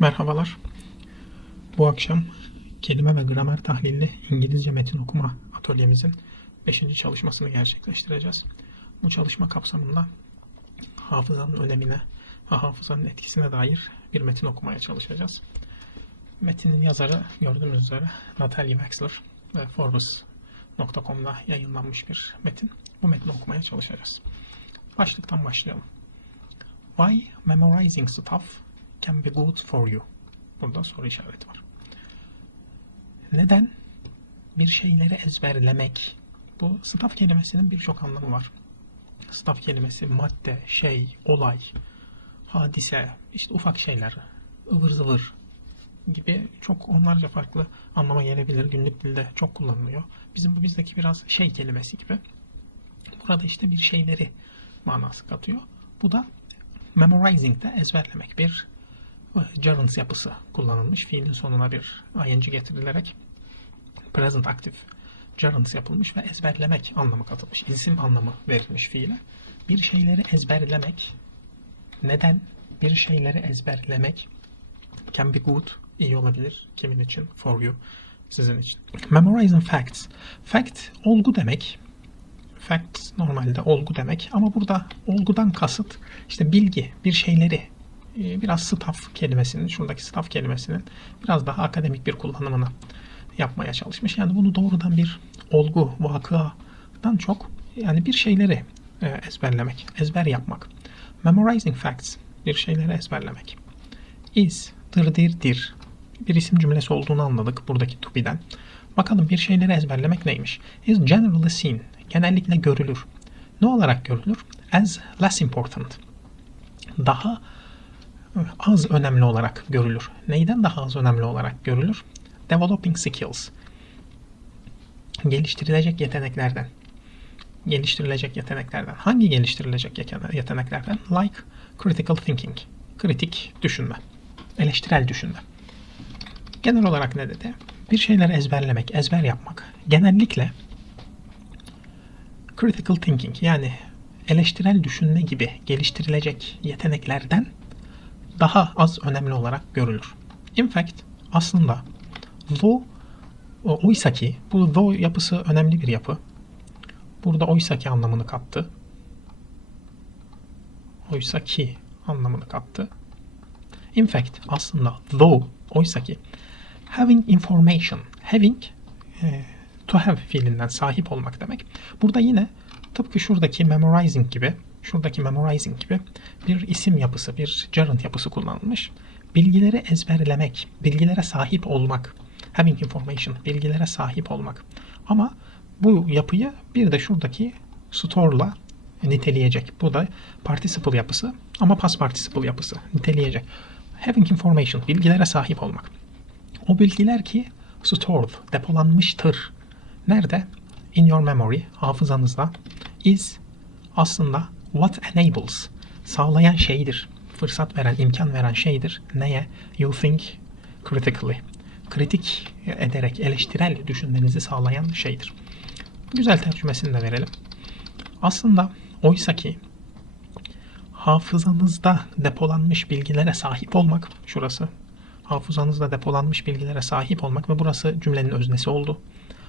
Merhabalar. Bu akşam kelime ve gramer tahlilli İngilizce metin okuma atölyemizin 5. çalışmasını gerçekleştireceğiz. Bu çalışma kapsamında hafızanın önemine ve hafızanın etkisine dair bir metin okumaya çalışacağız. Metinin yazarı gördüğünüz üzere Natalie Wexler ve Forbes.com'da yayınlanmış bir metin. Bu metni okumaya çalışacağız. Başlıktan başlayalım. Why memorizing stuff can be good for you? Burada soru işareti var. Neden bir şeyleri ezberlemek? Bu stuff kelimesinin birçok anlamı var. Stuff kelimesi madde, şey, olay, hadise, işte ufak şeyler, ıvır zıvır gibi çok onlarca farklı anlama gelebilir. Günlük dilde çok kullanılıyor. Bizim bu bizdeki biraz şey kelimesi gibi. Burada işte bir şeyleri manası katıyor. Bu da memorizing de ezberlemek bir gerund yapısı kullanılmış. Fiilin sonuna bir ing getirilerek present aktif gerund yapılmış ve ezberlemek anlamı katılmış. İsim anlamı verilmiş fiile. Bir şeyleri ezberlemek neden bir şeyleri ezberlemek can be good iyi olabilir kimin için for you sizin için. Memorizing facts. Fact olgu demek. Fact normalde olgu demek ama burada olgudan kasıt işte bilgi, bir şeyleri biraz staff kelimesinin, şuradaki staff kelimesinin biraz daha akademik bir kullanımını yapmaya çalışmış. Yani bunu doğrudan bir olgu, vakıadan çok yani bir şeyleri e, ezberlemek, ezber yapmak. Memorizing facts, bir şeyleri ezberlemek. Is, dır dir dir. Bir isim cümlesi olduğunu anladık buradaki to be'den. Bakalım bir şeyleri ezberlemek neymiş? Is generally seen, genellikle görülür. Ne olarak görülür? As less important. Daha az önemli olarak görülür. Neyden daha az önemli olarak görülür? Developing skills. Geliştirilecek yeteneklerden. Geliştirilecek yeteneklerden. Hangi geliştirilecek yeteneklerden? Like critical thinking. Kritik düşünme. Eleştirel düşünme. Genel olarak ne dedi? Bir şeyleri ezberlemek, ezber yapmak. Genellikle critical thinking yani eleştirel düşünme gibi geliştirilecek yeteneklerden daha az önemli olarak görülür. In fact aslında though oysa ki bu though yapısı önemli bir yapı. Burada oysa ki anlamını kattı. Oysa ki anlamını kattı. In fact aslında though oysa ki having information having e, to have fiilinden sahip olmak demek. Burada yine tıpkı şuradaki memorizing gibi şuradaki memorizing gibi bir isim yapısı, bir gerund yapısı kullanılmış. Bilgileri ezberlemek, bilgilere sahip olmak, having information, bilgilere sahip olmak. Ama bu yapıyı bir de şuradaki store'la niteleyecek. Bu da participle yapısı ama past participle yapısı niteleyecek. Having information, bilgilere sahip olmak. O bilgiler ki stored, depolanmıştır. Nerede? In your memory, hafızanızda. Is aslında what enables, sağlayan şeydir. Fırsat veren, imkan veren şeydir. Neye? You think critically. Kritik ederek, eleştirel düşünmenizi sağlayan şeydir. Güzel tercümesini de verelim. Aslında oysa ki hafızanızda depolanmış bilgilere sahip olmak, şurası hafızanızda depolanmış bilgilere sahip olmak ve burası cümlenin öznesi oldu.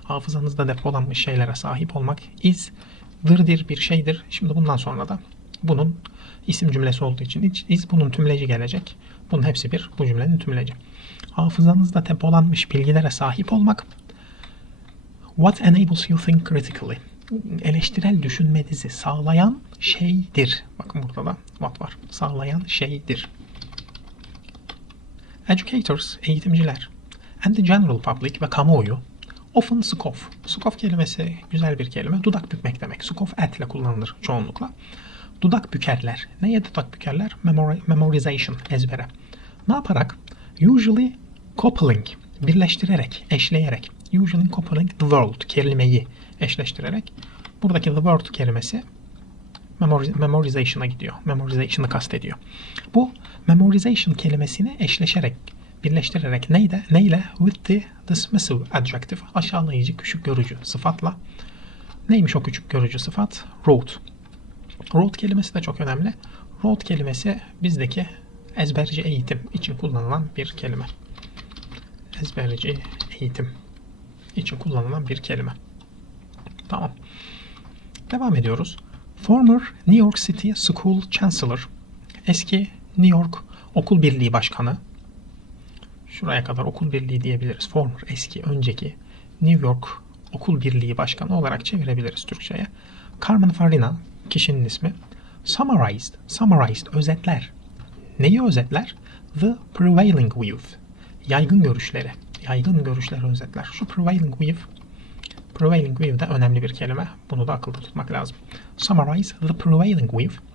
Hafızanızda depolanmış şeylere sahip olmak is dırdir bir şeydir. Şimdi bundan sonra da bunun isim cümlesi olduğu için is bunun tümleci gelecek. Bunun hepsi bir bu cümlenin tümleci. Hafızanızda depolanmış bilgilere sahip olmak what enables you think critically eleştirel düşünmenizi sağlayan şeydir. Bakın burada da what var. Sağlayan şeydir. Educators, eğitimciler and the general public ve kamuoyu often scoff. Scoff kelimesi güzel bir kelime. Dudak bükmek demek. Scoff at ile kullanılır çoğunlukla. Dudak bükerler. Neye dudak bükerler? Memori memorization, ezbere. Ne yaparak? Usually coupling, birleştirerek, eşleyerek. Usually coupling the word, kelimeyi eşleştirerek. Buradaki the word kelimesi memorization'a gidiyor. Memorization'ı kastediyor. Bu memorization kelimesini eşleşerek, birleştirerek neyde? Neyle? With the dismissive adjective. Aşağılayıcı, küçük görücü sıfatla. Neymiş o küçük görücü sıfat? Wrote. Wrote kelimesi de çok önemli. Wrote kelimesi bizdeki ezberci eğitim için kullanılan bir kelime. Ezberci eğitim için kullanılan bir kelime. Tamam. Devam ediyoruz. Former New York City School Chancellor. Eski New York Okul Birliği Başkanı. Şuraya kadar okul birliği diyebiliriz. Former, eski, önceki New York Okul Birliği Başkanı olarak çevirebiliriz Türkçe'ye. Carmen Farina kişinin ismi. Summarized, summarized, özetler. Neyi özetler? The prevailing view. Yaygın görüşleri. Yaygın görüşleri özetler. Şu prevailing view Prevailing view de önemli bir kelime. Bunu da akılda tutmak lazım. Summarize the prevailing view.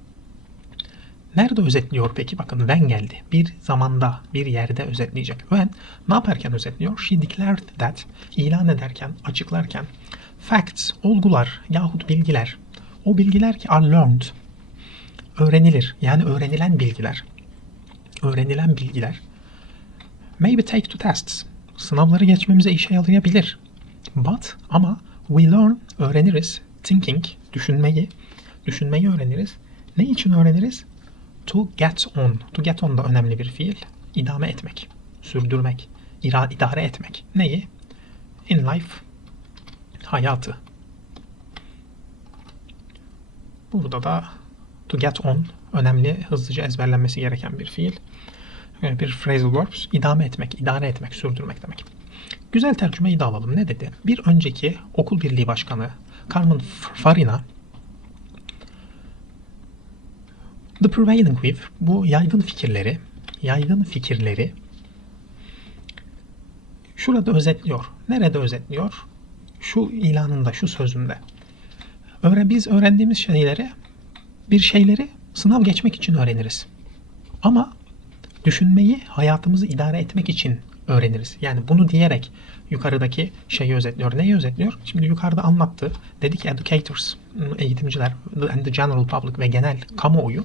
Nerede özetliyor peki? Bakın when geldi. Bir zamanda, bir yerde özetleyecek. When ne yaparken özetliyor? She declared that ilan ederken, açıklarken facts, olgular yahut bilgiler. O bilgiler ki are learned öğrenilir. Yani öğrenilen bilgiler. Öğrenilen bilgiler maybe take to tests. Sınavları geçmemize işe yarayabilir. But ama we learn öğreniriz. Thinking düşünmeyi düşünmeyi öğreniriz. Ne için öğreniriz? To get on. To get on da önemli bir fiil. İdame etmek, sürdürmek, ira, idare etmek. Neyi? In life hayatı. Burada da to get on önemli, hızlıca ezberlenmesi gereken bir fiil. Ee, Bir phrasal verbs. idame etmek, idare etmek, sürdürmek demek. Güzel tercümeyi de alalım. Ne dedi? Bir önceki okul birliği başkanı Carmen Farina The prevailing view bu yaygın fikirleri yaygın fikirleri şurada özetliyor. Nerede özetliyor? Şu ilanında, şu sözünde. Öğren, biz öğrendiğimiz şeyleri bir şeyleri sınav geçmek için öğreniriz. Ama düşünmeyi hayatımızı idare etmek için öğreniriz. Yani bunu diyerek yukarıdaki şeyi özetliyor. Neyi özetliyor? Şimdi yukarıda anlattı. Dedi ki educators, eğitimciler and the general public ve genel kamuoyu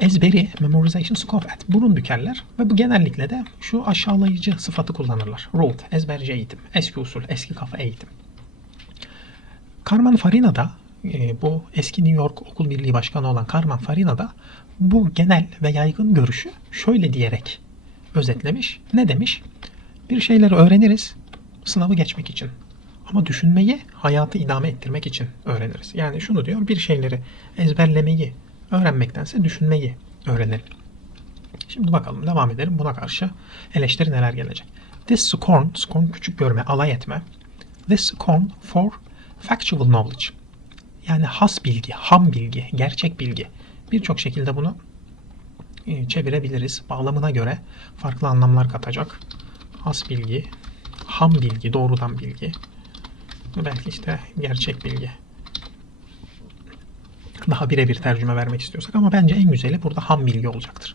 ezberi, memorization, scope at. Burun bükerler ve bu genellikle de şu aşağılayıcı sıfatı kullanırlar. Rote, ezberci eğitim, eski usul, eski kafa eğitim. Carmen Farina da e, bu eski New York Okul Birliği Başkanı olan Carmen Farina da bu genel ve yaygın görüşü şöyle diyerek özetlemiş. Ne demiş? Bir şeyleri öğreniriz sınavı geçmek için. Ama düşünmeyi hayatı idame ettirmek için öğreniriz. Yani şunu diyor bir şeyleri ezberlemeyi öğrenmektense düşünmeyi öğrenelim. Şimdi bakalım devam edelim. Buna karşı eleştiri neler gelecek. This scorn, scorn küçük görme, alay etme. This scorn for factual knowledge. Yani has bilgi, ham bilgi, gerçek bilgi. Birçok şekilde bunu çevirebiliriz. Bağlamına göre farklı anlamlar katacak. Has bilgi, ham bilgi, doğrudan bilgi. Belki işte gerçek bilgi. Daha birebir tercüme vermek istiyorsak ama bence en güzeli burada ham bilgi olacaktır.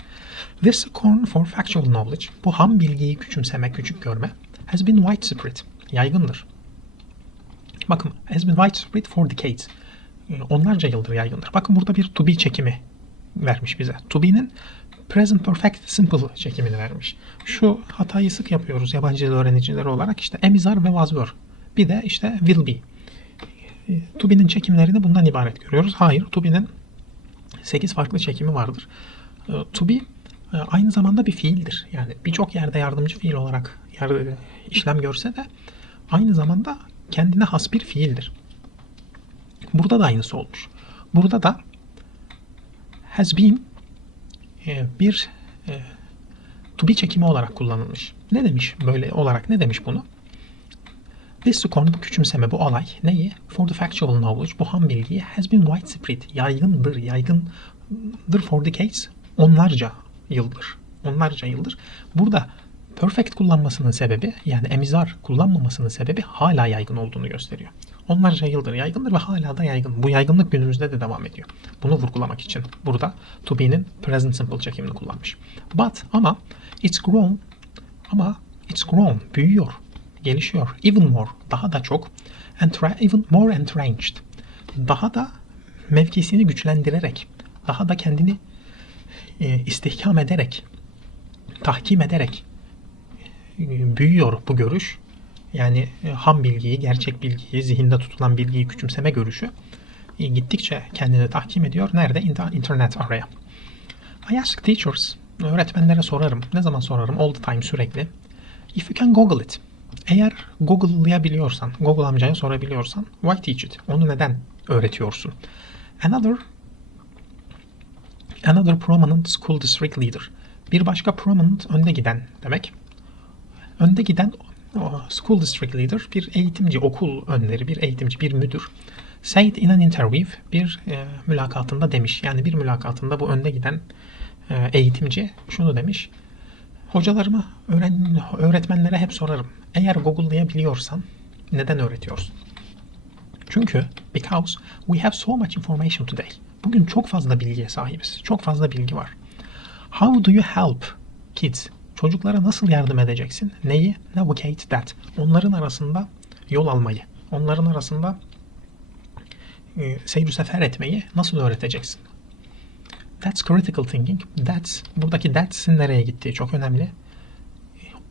This scorn for factual knowledge, bu ham bilgiyi küçümseme, küçük görme, has been widespread, yaygındır. Bakın, has been widespread for decades. E, Onlarca yıldır yaygındır. Bakın burada bir to be çekimi vermiş bize. To be'nin present perfect simple çekimini vermiş. Şu hatayı sık yapıyoruz yabancı dil öğrenicileri olarak işte emizar ve was were. Bir de işte will be. E, To be'nin çekimlerini bundan ibaret görüyoruz. Hayır, to be'nin 8 farklı çekimi vardır. E, To be e, aynı zamanda bir fiildir. Yani birçok yerde yardımcı fiil olarak işlem görse de aynı zamanda kendine has bir fiildir. Burada da aynısı olmuş. Burada da has been bir e, to be çekimi olarak kullanılmış. Ne demiş böyle olarak ne demiş bunu? This scorn bu küçümseme bu alay neyi? For the factual knowledge bu ham bilgiyi has been widespread yaygındır yaygındır for decades onlarca yıldır. Onlarca yıldır. Burada perfect kullanmasının sebebi yani emizar kullanmamasının sebebi hala yaygın olduğunu gösteriyor. Onlarca yıldır yaygındır ve hala da yaygın. Bu yaygınlık günümüzde de devam ediyor. Bunu vurgulamak için burada to be'nin present simple çekimini kullanmış. But ama it's grown ama it's grown büyüyor, gelişiyor. Even more daha da çok entra- even more entrenched daha da mevkisini güçlendirerek daha da kendini e, istihkam ederek tahkim ederek büyüyor bu görüş. Yani e, ham bilgiyi, gerçek bilgiyi, zihinde tutulan bilgiyi küçümseme görüşü e, gittikçe kendini tahkim ediyor. Nerede? İnter- internet araya. I ask teachers, öğretmenlere sorarım. Ne zaman sorarım? All the time, sürekli. If you can Google it. Eğer Google'layabiliyorsan, Google amcaya sorabiliyorsan, why teach it? Onu neden öğretiyorsun? Another Another prominent school district leader. Bir başka prominent önde giden demek. Önde giden school district leader bir eğitimci, okul önderi, bir eğitimci, bir müdür. Said in an interview bir e, mülakatında demiş. Yani bir mülakatında bu önde giden e, eğitimci şunu demiş. Hocalarıma, öğren, öğretmenlere hep sorarım. Eğer Google'layabiliyorsan neden öğretiyorsun? Çünkü because we have so much information today. Bugün çok fazla bilgiye sahibiz. Çok fazla bilgi var. How do you help kids? Çocuklara nasıl yardım edeceksin? Neyi? Navigate that. Onların arasında yol almayı. Onların arasında e, seyir sefer etmeyi nasıl öğreteceksin? That's critical thinking. That's, buradaki that'sin nereye gittiği çok önemli.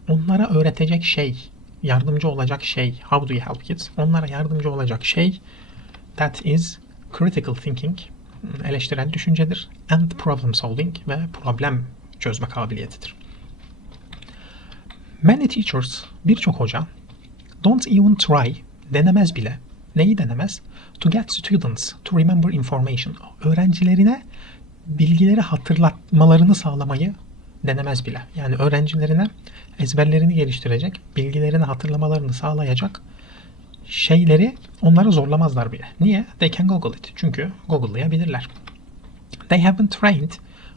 Onlara öğretecek şey, yardımcı olacak şey, how do you help kids? Onlara yardımcı olacak şey, that is critical thinking, eleştirel düşüncedir, and problem solving ve problem çözme kabiliyetidir. Many teachers, birçok hoca, don't even try, denemez bile. Neyi denemez? To get students to remember information. Öğrencilerine bilgileri hatırlatmalarını sağlamayı denemez bile. Yani öğrencilerine ezberlerini geliştirecek, bilgilerini hatırlamalarını sağlayacak şeyleri onlara zorlamazlar bile. Niye? They can Google it. Çünkü Google'layabilirler. They have been trained.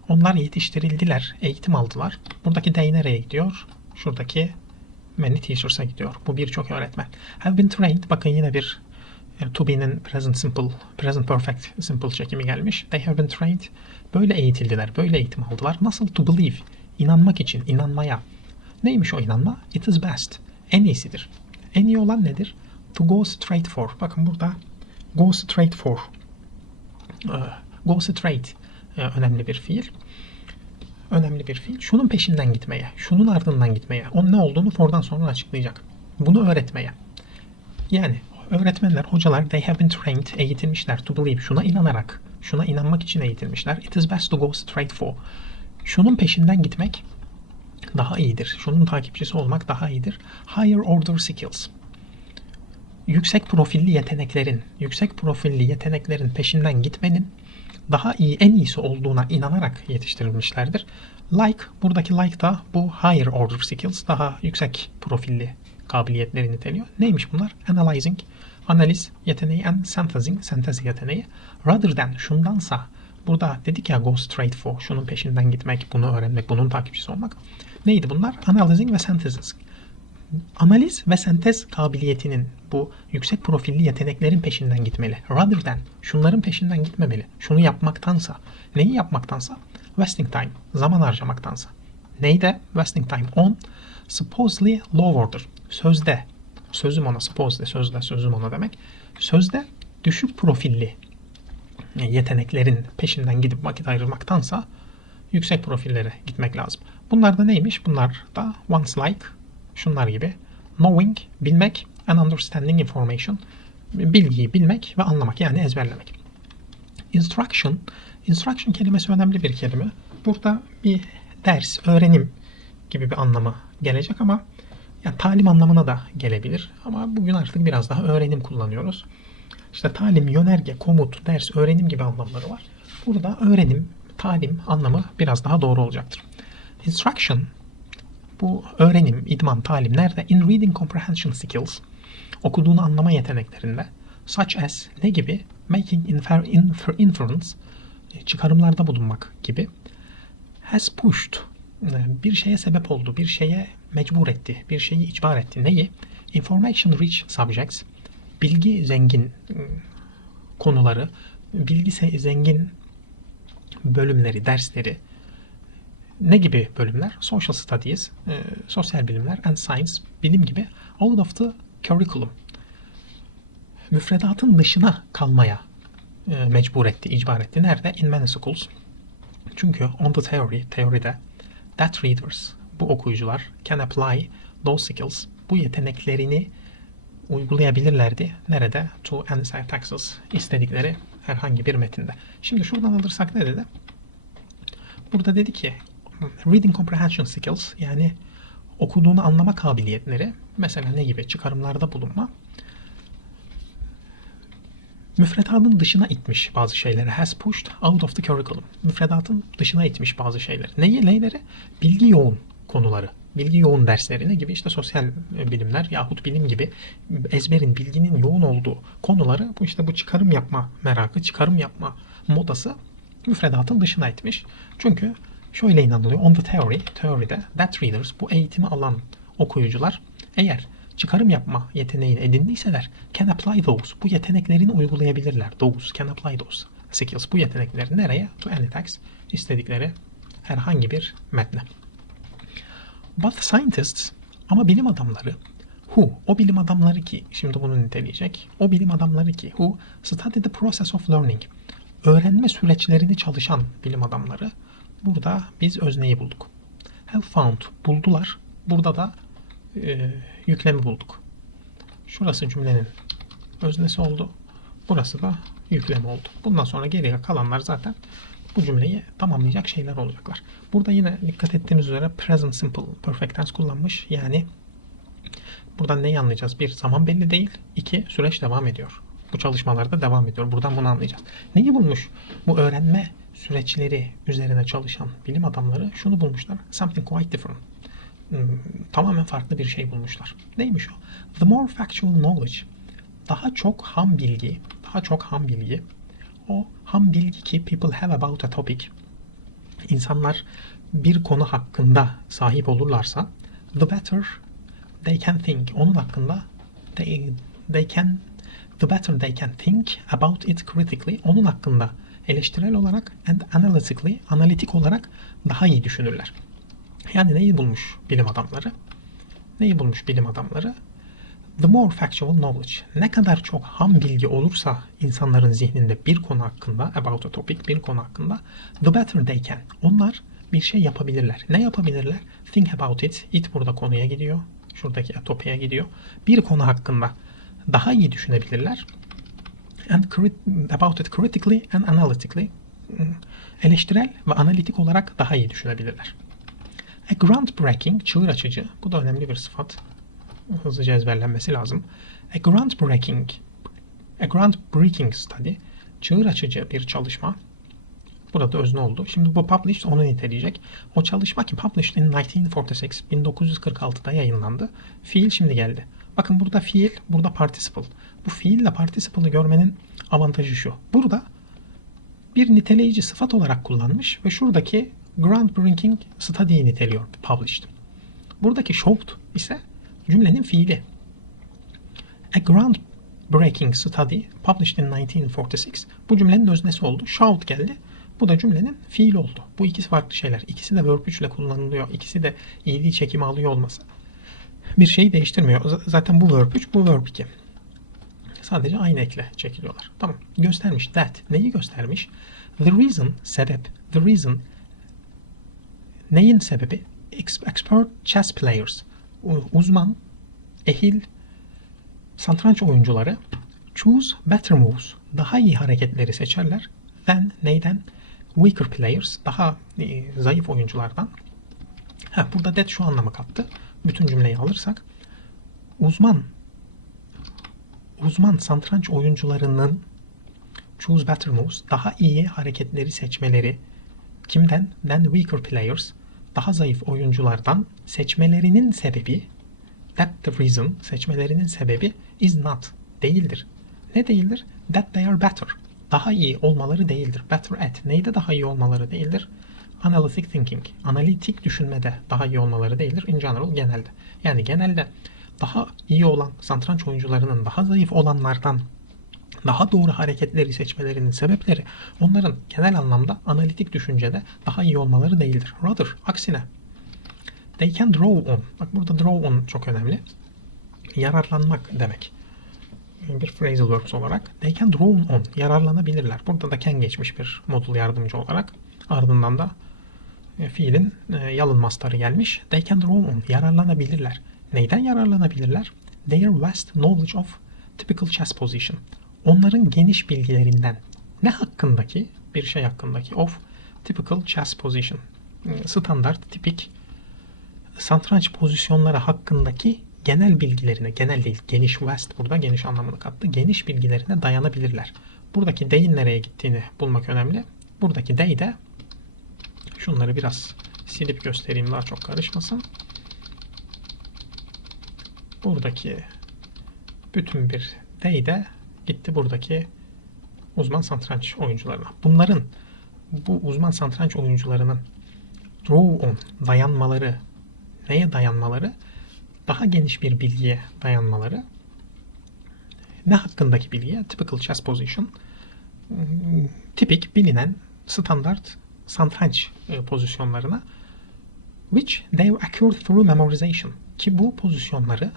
Onlar yetiştirildiler, eğitim aldılar. Buradaki they nereye gidiyor? Şuradaki many teachers'a gidiyor. Bu birçok öğretmen. Have been trained. Bakın yine bir to be'nin present simple, present perfect simple çekimi gelmiş. They have been trained. Böyle eğitildiler, böyle eğitim aldılar. Nasıl to believe? İnanmak için, inanmaya. Neymiş o inanma? It is best. En iyisidir. En iyi olan nedir? To go straight for. Bakın burada go straight for. Ee, Go straight e, önemli bir fiil. Önemli bir fiil. Şunun peşinden gitmeye, şunun ardından gitmeye. Onun ne olduğunu for'dan sonra açıklayacak. Bunu öğretmeye. Yani öğretmenler, hocalar they have been trained, eğitilmişler to believe. Şuna inanarak, şuna inanmak için eğitilmişler. It is best to go straight for. Şunun peşinden gitmek daha iyidir. Şunun takipçisi olmak daha iyidir. Higher order skills. Yüksek profilli yeteneklerin, yüksek profilli yeteneklerin peşinden gitmenin daha iyi, en iyisi olduğuna inanarak yetiştirilmişlerdir. Like, buradaki like da bu higher order skills, daha yüksek profilli kabiliyetleri niteliyor. Neymiş bunlar? Analyzing, analiz yeteneği and synthesizing, sentez yeteneği. Rather than, şundansa, burada dedik ya go straight for, şunun peşinden gitmek, bunu öğrenmek, bunun takipçisi olmak. Neydi bunlar? Analyzing ve synthesis. Analiz ve sentez kabiliyetinin bu yüksek profilli yeteneklerin peşinden gitmeli. Rather than şunların peşinden gitmemeli. Şunu yapmaktansa, neyi yapmaktansa? Wasting time, zaman harcamaktansa. Neyde? Wasting time on supposedly low order. Sözde, sözüm ona, supposedly, sözde, sözüm ona demek. Sözde düşük profilli yeteneklerin peşinden gidip vakit ayırmaktansa yüksek profillere gitmek lazım. Bunlar da neymiş? Bunlar da once like, şunlar gibi. Knowing, bilmek and understanding information. Bilgiyi bilmek ve anlamak yani ezberlemek. Instruction, instruction kelimesi önemli bir kelime. Burada bir ders, öğrenim gibi bir anlamı gelecek ama yani talim anlamına da gelebilir. Ama bugün artık biraz daha öğrenim kullanıyoruz. İşte talim, yönerge, komut, ders, öğrenim gibi anlamları var. Burada öğrenim, talim anlamı biraz daha doğru olacaktır. Instruction, bu öğrenim, idman, talim nerede? In reading comprehension skills, okuduğunu anlama yeteneklerinde. Such as, ne gibi? Making infer, infer, inference, çıkarımlarda bulunmak gibi. Has pushed, bir şeye sebep oldu, bir şeye mecbur etti, bir şeyi icbar etti. Neyi? Information rich subjects, bilgi zengin konuları, bilgi zengin bölümleri, dersleri, ne gibi bölümler? Social Studies, e, sosyal bilimler and Science, bilim gibi out of the curriculum. Müfredatın dışına kalmaya e, mecbur etti, icbar etti. Nerede? In many schools. Çünkü on the theory, teoride that readers, bu okuyucular can apply those skills, bu yeteneklerini uygulayabilirlerdi. Nerede? To answer taxes, istedikleri herhangi bir metinde. Şimdi şuradan alırsak ne dedi? Burada dedi ki reading comprehension skills yani okuduğunu anlama kabiliyetleri mesela ne gibi çıkarımlarda bulunma müfredatın dışına itmiş bazı şeyleri. Has pushed out of the curriculum. Müfredatın dışına itmiş bazı şeyleri. Neyi? Neyleri? Bilgi yoğun konuları. Bilgi yoğun dersleri ne gibi? İşte sosyal bilimler yahut bilim gibi ezberin, bilginin yoğun olduğu konuları bu işte bu çıkarım yapma merakı, çıkarım yapma modası müfredatın dışına itmiş. Çünkü şöyle inanılıyor. On the theory, teoride that readers, bu eğitimi alan okuyucular eğer çıkarım yapma yeteneğini edindiyseler can apply those. Bu yeteneklerini uygulayabilirler. Those can apply those skills. Bu yetenekleri nereye? To any text. istedikleri herhangi bir metne. But scientists ama bilim adamları who o bilim adamları ki şimdi bunu niteleyecek. O bilim adamları ki who study the process of learning. Öğrenme süreçlerini çalışan bilim adamları burada biz özneyi bulduk. Have found buldular. Burada da e, yüklemi bulduk. Şurası cümlenin öznesi oldu. Burası da yüklemi oldu. Bundan sonra geriye kalanlar zaten bu cümleyi tamamlayacak şeyler olacaklar. Burada yine dikkat ettiğimiz üzere present simple perfect tense kullanmış. Yani buradan neyi anlayacağız? Bir, zaman belli değil. İki, süreç devam ediyor. Bu çalışmalarda devam ediyor. Buradan bunu anlayacağız. Neyi bulmuş? Bu öğrenme süreçleri üzerine çalışan bilim adamları şunu bulmuşlar. Something quite different. Hmm, tamamen farklı bir şey bulmuşlar. Neymiş o? The more factual knowledge. Daha çok ham bilgi, daha çok ham bilgi. O ham bilgi ki people have about a topic. İnsanlar bir konu hakkında sahip olurlarsa the better they can think. Onun hakkında they, they can the better they can think about it critically. Onun hakkında eleştirel olarak and analytically, analitik olarak daha iyi düşünürler. Yani neyi bulmuş bilim adamları? Neyi bulmuş bilim adamları? The more factual knowledge. Ne kadar çok ham bilgi olursa insanların zihninde bir konu hakkında, about a topic, bir konu hakkında, the better they can. Onlar bir şey yapabilirler. Ne yapabilirler? Think about it. It burada konuya gidiyor. Şuradaki topiğe gidiyor. Bir konu hakkında daha iyi düşünebilirler. And about it critically and analytically. Eleştirel ve analitik olarak daha iyi düşünebilirler. A groundbreaking, çığır açıcı. Bu da önemli bir sıfat. Hızlıca ezberlenmesi lazım. A groundbreaking, a groundbreaking study, çığır açıcı bir çalışma. Burada özne oldu. Şimdi bu published onu niteleyecek. O çalışma ki published in 1946, 1946'da yayınlandı. Fiil şimdi geldi. Bakın burada fiil, burada participle. Bu fiille participle'ı görmenin avantajı şu. Burada bir niteleyici sıfat olarak kullanmış ve şuradaki groundbreaking study'yi niteliyor published. Buradaki showed ise cümlenin fiili. A groundbreaking study published in 1946 bu cümlenin öznesi oldu. Showed geldi. Bu da cümlenin fiili oldu. Bu ikisi farklı şeyler. İkisi de verb 3 ile kullanılıyor. İkisi de iyiliği çekimi alıyor olması. Bir şeyi değiştirmiyor. Zaten bu verb 3, bu verb 2. Sadece aynı ekle çekiliyorlar. Tamam. Göstermiş that. Neyi göstermiş? The reason, sebep. The reason Neyin sebebi? Expert chess players, uzman, ehil satranç oyuncuları choose better moves, daha iyi hareketleri seçerler than neyden? Weaker players, daha e, zayıf oyunculardan. Ha, burada that şu anlamı kattı. Bütün cümleyi alırsak uzman uzman satranç oyuncularının choose better moves, daha iyi hareketleri seçmeleri kimden? Than weaker players, daha zayıf oyunculardan seçmelerinin sebebi that the reason seçmelerinin sebebi is not değildir. Ne değildir? That they are better. Daha iyi olmaları değildir. Better at. Neyde daha iyi olmaları değildir? Analytic thinking. Analitik düşünmede daha iyi olmaları değildir. In general genelde. Yani genelde daha iyi olan satranç oyuncularının daha zayıf olanlardan daha doğru hareketleri seçmelerinin sebepleri onların genel anlamda analitik düşüncede daha iyi olmaları değildir. Rather, aksine they can draw on. Bak burada draw on çok önemli. Yararlanmak demek. Bir phrasal verbs olarak they can draw on. Yararlanabilirler. Burada da can geçmiş bir modul yardımcı olarak. Ardından da fiilin e, yalın mastarı gelmiş. They can draw on. Yararlanabilirler. Neyden yararlanabilirler? Their vast knowledge of typical chess position onların geniş bilgilerinden ne hakkındaki bir şey hakkındaki of typical chess position. E, Standart, tipik satranç pozisyonları hakkındaki genel bilgilerine, genel değil, geniş vast burada geniş anlamını kattı. Geniş bilgilerine dayanabilirler. Buradaki D'in nereye gittiğini bulmak önemli. Buradaki D de şunları biraz silip göstereyim daha çok karışmasın. Buradaki bütün bir D de gitti buradaki uzman satranç oyuncularına. Bunların bu uzman satranç oyuncularının draw on dayanmaları neye dayanmaları? Daha geniş bir bilgiye dayanmaları. Ne hakkındaki bilgiye? Typical chess position. Hmm, Tipik, bilinen, standart satranç e, pozisyonlarına which they occur through memorization. Ki bu pozisyonları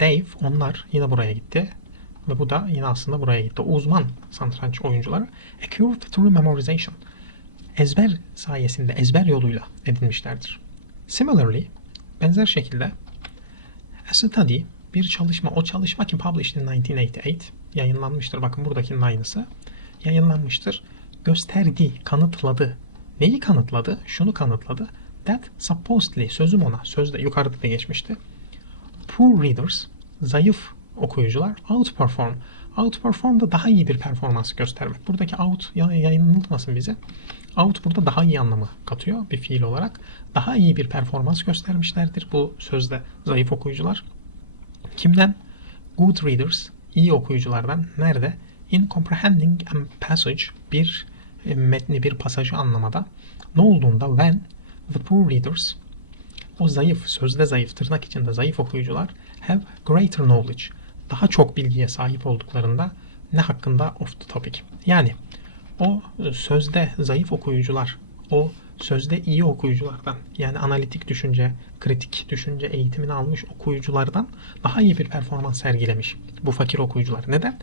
Dave, onlar yine buraya gitti. Ve bu da yine aslında buraya gitti. Uzman satranç oyuncuları occurred through memorization. Ezber sayesinde, ezber yoluyla edinmişlerdir. Similarly, benzer şekilde a study, bir çalışma, o çalışma ki published in 1988, yayınlanmıştır. Bakın buradakinin aynısı. Yayınlanmıştır. Gösterdi, kanıtladı. Neyi kanıtladı? Şunu kanıtladı. That supposedly, sözüm ona, sözde yukarıda da geçmişti. Poor readers, zayıf okuyucular outperform. Outperform da daha iyi bir performans göstermek. Buradaki out ya- yayınlanmasın bize. Out burada daha iyi anlamı katıyor bir fiil olarak. Daha iyi bir performans göstermişlerdir bu sözde zayıf okuyucular. Kimden? Good readers, iyi okuyuculardan. Nerede? In comprehending a passage, bir metni, bir pasajı anlamada. Ne olduğunda when the poor readers, o zayıf, sözde zayıf, tırnak içinde zayıf okuyucular have greater knowledge, daha çok bilgiye sahip olduklarında ne hakkında of the topic. Yani o e, sözde zayıf okuyucular, o sözde iyi okuyuculardan yani analitik düşünce, kritik düşünce eğitimini almış okuyuculardan daha iyi bir performans sergilemiş bu fakir okuyucular. Neden?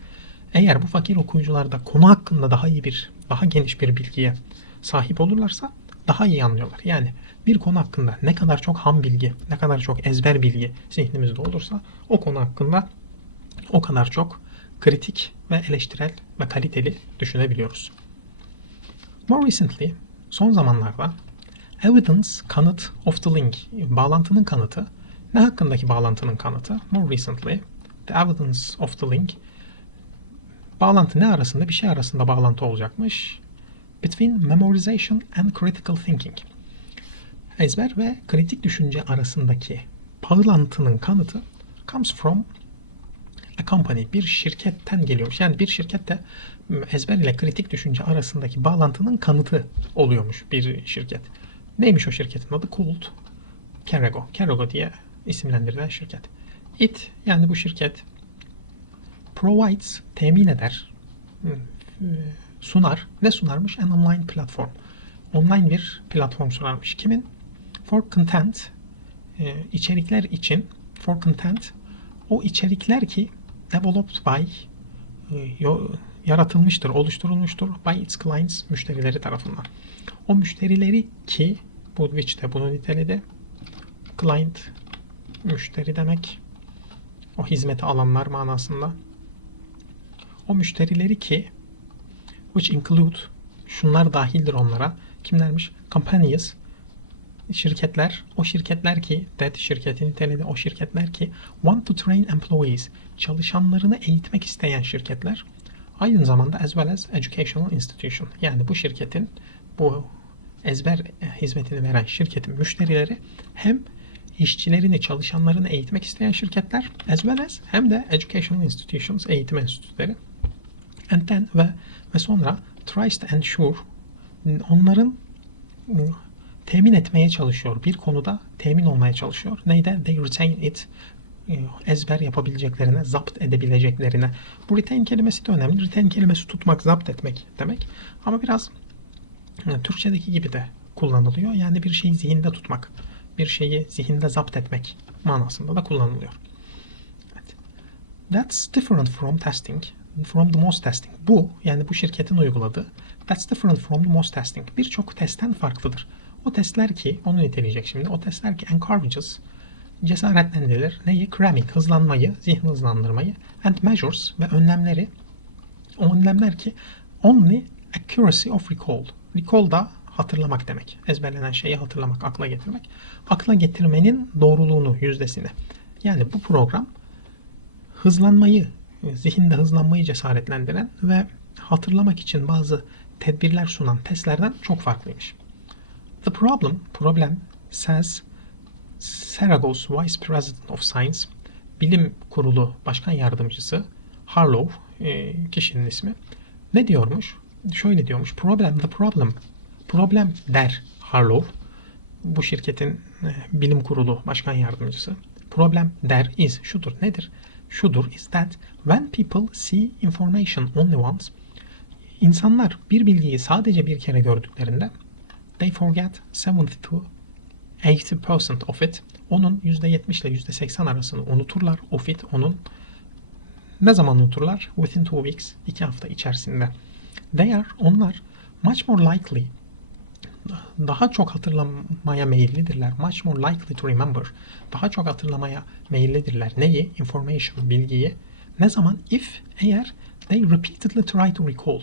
Eğer bu fakir okuyucular da konu hakkında daha iyi bir, daha geniş bir bilgiye sahip olurlarsa daha iyi anlıyorlar. Yani bir konu hakkında ne kadar çok ham bilgi, ne kadar çok ezber bilgi zihnimizde olursa o konu hakkında o kadar çok kritik ve eleştirel ve kaliteli düşünebiliyoruz. More recently, son zamanlarda evidence, kanıt of the link, bağlantının kanıtı. Ne hakkındaki bağlantının kanıtı? More recently, the evidence of the link. Bağlantı ne arasında? Bir şey arasında bağlantı olacakmış. Between memorization and critical thinking. Ezber ve kritik düşünce arasındaki bağlantının kanıtı comes from a company, bir şirketten geliyormuş. Yani bir şirkette ezber ile kritik düşünce arasındaki bağlantının kanıtı oluyormuş bir şirket. Neymiş o şirketin adı? Colt Carrago. Carrago diye isimlendirilen şirket. It yani bu şirket provides, temin eder, sunar. Ne sunarmış? An online platform. Online bir platform sunarmış. Kimin? For content, e, içerikler için, for content, o içerikler ki developed by, e, yaratılmıştır, oluşturulmuştur by its clients, müşterileri tarafından. O müşterileri ki, bu which de bunu niteledi, client, müşteri demek, o hizmeti alanlar manasında. O müşterileri ki, which include, şunlar dahildir onlara, kimlermiş? Companies, şirketler, o şirketler ki, that şirketi niteledi, o şirketler ki want to train employees, çalışanlarını eğitmek isteyen şirketler, aynı zamanda as well as educational institution, yani bu şirketin, bu ezber hizmetini veren şirketin müşterileri hem işçilerini, çalışanlarını eğitmek isteyen şirketler as well as hem de educational institutions, eğitim enstitüleri and then ve ve sonra tries to ensure onların ıı, temin etmeye çalışıyor. Bir konuda temin olmaya çalışıyor. Neyde? They retain it. e, Ezber yapabileceklerine, zapt edebileceklerine. Bu retain kelimesi de önemli. Retain kelimesi tutmak, zapt etmek demek. Ama biraz e, Türkçedeki gibi de kullanılıyor. Yani bir şeyi zihinde tutmak, bir şeyi zihinde zapt etmek manasında da kullanılıyor. That's different from testing. From the most testing. Bu yani bu şirketin uyguladığı that's different from the most testing. Birçok testten farklıdır. O testler ki onu niteleyecek şimdi. O testler ki encourages cesaretlendirir. Neyi? Cramming, hızlanmayı, zihin hızlandırmayı and measures ve önlemleri o önlemler ki only accuracy of recall. Recall da hatırlamak demek. Ezberlenen şeyi hatırlamak, akla getirmek. Akla getirmenin doğruluğunu, yüzdesini. Yani bu program hızlanmayı, zihinde hızlanmayı cesaretlendiren ve hatırlamak için bazı tedbirler sunan testlerden çok farklıymış. The problem, problem says Saragos Vice President of Science, Bilim Kurulu Başkan Yardımcısı Harlow e, kişinin ismi. Ne diyormuş? Şöyle diyormuş. Problem, the problem. Problem der Harlow. Bu şirketin e, bilim kurulu başkan yardımcısı. Problem der is şudur. Nedir? Şudur is that when people see information only once insanlar bir bilgiyi sadece bir kere gördüklerinde they forget 70 to 80% of it onun %70 ile %80 arasını unuturlar. Of it onun ne zaman unuturlar? Within two weeks, iki hafta içerisinde. They are, onlar much more likely daha çok hatırlamaya meyillidirler. Much more likely to remember. Daha çok hatırlamaya meyillidirler. Neyi? Information, bilgiyi. Ne zaman? If, eğer they repeatedly try to recall.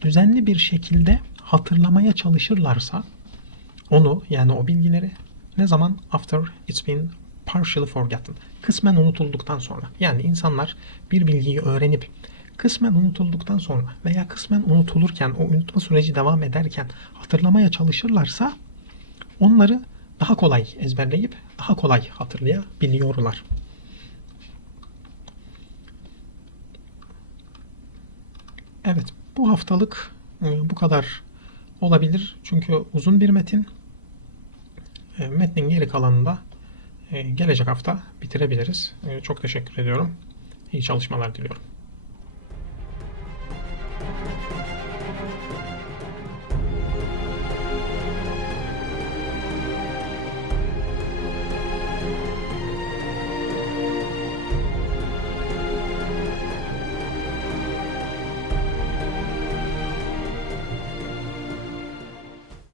Düzenli bir şekilde hatırlamaya çalışırlarsa onu yani o bilgileri ne zaman? After it's been partially forgotten. Kısmen unutulduktan sonra. Yani insanlar bir bilgiyi öğrenip kısmen unutulduktan sonra veya kısmen unutulurken o unutma süreci devam ederken hatırlamaya çalışırlarsa onları daha kolay ezberleyip daha kolay hatırlayabiliyorlar. Evet, bu haftalık e, bu kadar olabilir. Çünkü uzun bir metin. E, Metnin geri kalanında e, gelecek hafta bitirebiliriz. Çok teşekkür ediyorum. İyi çalışmalar diliyorum.